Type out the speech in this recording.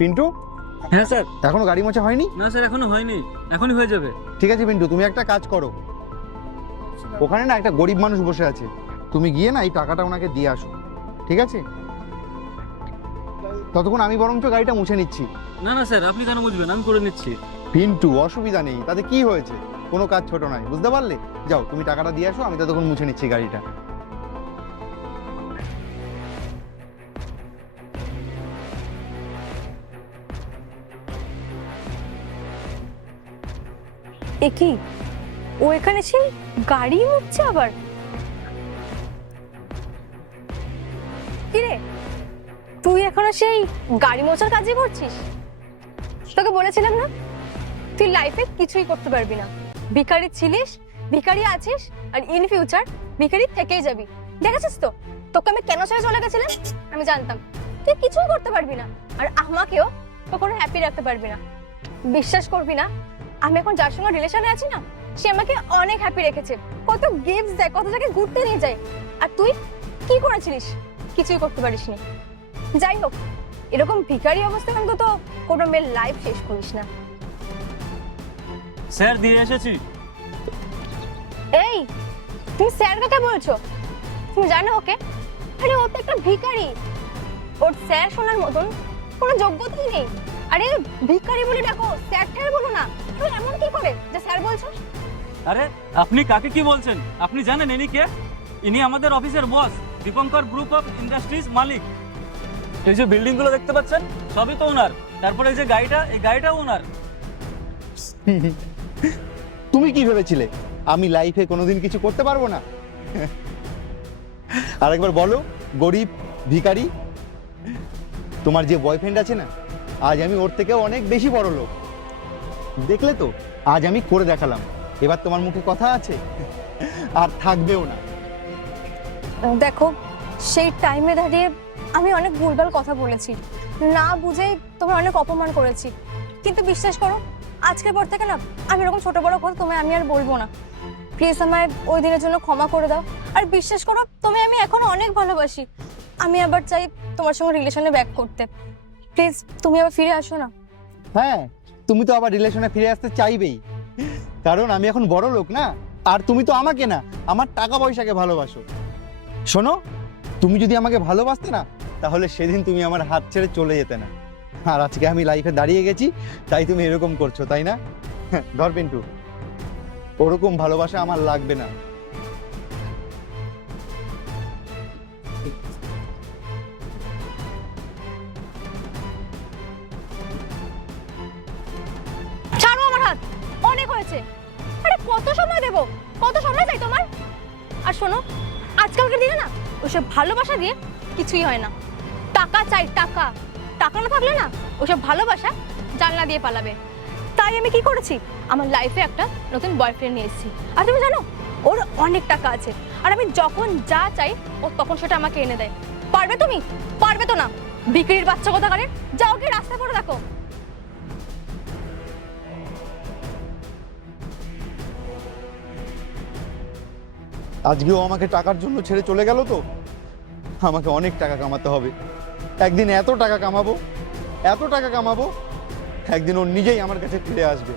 পিন্টু, হ্যাঁ স্যার। এখনো গাড়ি মোছা হয়নি? না স্যার, এখনো হয়নি, এখনই হয়ে যাবে। ঠিক আছে পিন্টু, তুমি একটা কাজ করো, ওখানে না একটা গরিব মানুষ বসে আছে, তুমি গিয়ে না এই টাকাটা ওনাকে দিয়ে আসো, ঠিক আছে? ততক্ষণ আমি বরঞ্চ গাড়িটা মুছে নিচ্ছি। না না স্যার, আপনি কেন বুঝবেন, আমি করে নিচ্ছি। পিন্টু, অসুবিধা নেই, তাতে কি হয়েছে? কোনো কাজ ছোট নয়, বুঝতে পারলে? যাও তুমি টাকাটা দিয়ে আসো, আমি ততক্ষণ মুছে নিচ্ছি গাড়িটা। এ কি, ও এখানে সেই গাড়ি মুছছে আবার? কিরে, তুই এখনো সেই গাড়ি মোছার কাজই করছিস? তোকে বলেছিলাম না তুই লাইফে কিছুই করতে পারবি না, ভিখারি ছিলিস, ভিখারি আছিস, আর ইন ফিউচার ভিখারি থেকেই যাবি। দেখেছিস তো তোকে আমি কেন ছেড়ে চলে গেছিলাম? আমি জানতাম তুই কিছুই করতে পারবি না, আর আমাকেও কখনো হ্যাপি রাখতে পারবি না। বিশ্বাস করবি না, আমি এখন যার সঙ্গে রিলেশনে আছি না, সে আমাকে অনেক হ্যাপি রেখেছে, কত গিফট দেয়, কত জায়গায় ঘুরতে নিয়ে যায়। আর তুই কি করেছিলিস? কিছুই করতে পারিসনি। যাই হোক, এরকম ভিখারি অবস্থা অন্তত কোনো মেয়ের লাইফ শেষ করিস না। স্যার, দিয়ে এসেছি। এই, তুমি স্যার কাকে বলছো? তুমি জানো ওকে? আরে ও তো একটা ভিখারি, ওর স্যার শোনার মতন কোনো যোগ্যতাই নেই। আরে ভিখারি বলে ডাকো, স্যার ঠ্যার বলো না। তুমি এমন কি করে যে স্যার বলছো? আরে আপনি কাকে কি বলছেন? আপনি জানেন ইনি কে? ইনি আমাদের অফিসের বস, দীপঙ্কর গ্রুপ অফ ইন্ডাস্ট্রিজ মালিক। এই যে বিল্ডিং গুলো দেখতে পাচ্ছেন, সবই তো ওনার। তারপরে এই যে গাড়িটা, এই গাড়িটাও ওনার। তুমি কি ভেবেছিলে আমি লাইফে কোনোদিন কিছু করতে পারবো না? আরেকবার বলো, গরিব, ভিখারি। তোমার যে বয়ফ্রেন্ড আছে না, আজ আমি ওর থেকে অনেক বেশি বড় লোক। দেখলে তো, আজ আমি করে দেখালাম। এবার তোমার মুখে কথা আছে, আর থাকবেও না। দেখো, সেই টাইমে দাঁড়িয়ে আমি অনেক ভুলভাল কথা বলেছি, না বুঝেই তোমার অনেক অপমান করেছি। কিন্তু বিশ্বাস করো, আজকের পর থেকে না আমি এরকম ছোট বড় কথা তোমায় আমি আর বলবো না। প্লিজ আমায় ওই দিনের জন্য ক্ষমা করে দাও। আর বিশ্বাস করো, তোমায় আমি এখনো অনেক ভালোবাসি। আমি আবার চাই তোমার সঙ্গে রিলেশনে ব্যাক করতে। প্লিজ তুমি আবার ফিরে আসো না। হ্যাঁ, তুমি তো আবার রিলেশনে ফিরে আসতে চাইবেই, কারণ আমি এখন বড় লোক না। আর তুমি তো আমাকে না, আমার টাকা পয়সাকে ভালোবাসো। শোনো, তুমি যদি আমাকে ভালোবাসতে না, তাহলে সেদিন তুমি আমার হাত ছেড়ে চলে যেতে না। আর আজকে আমি লাইফে দাঁড়িয়ে গেছি, তাই তুমি এরকম করছো, তাই না? ধর পিন্টু, ওরকম ভালোবাসা আমার লাগবে না। ছাড়ো আমার হাত, অনেক হয়েছে। আরে কত সময় দেবো, কত সময় চাই তোমার? আর শোনো, আজকালকার দিনে না ওইসব ভালোবাসা দিয়ে কিছুই হয় না। টাকা চাই, টাকা। টাকা না থাকলে না ওইসব ভালোবাসা জানলা দিয়ে পালাবে। তাই আমি কি করেছি, আমার লাইফে একটা নতুন বয়ফ্রেন্ড নিয়ে এসেছি। আর তুমি জানো, ওর অনেক টাকা আছে, আর আমি যখন যা চাই ও তখন সেটা আমাকে এনে দেয়। পারবে তুমি? পারবে তো না, বিক্রির বাচ্চা কোথাকারে। যাও গিয়ে রাস্তা করে দেখো। আজকেও আমাকে টাকার জন্য ছেড়ে চলে গেল তো। আমাকে অনেক টাকা কামাতে হবে, একদিন এত টাকা কামাবো, এত টাকা কামাবো, একদিন ও নিজেই আমার কাছে ফিরে আসবে।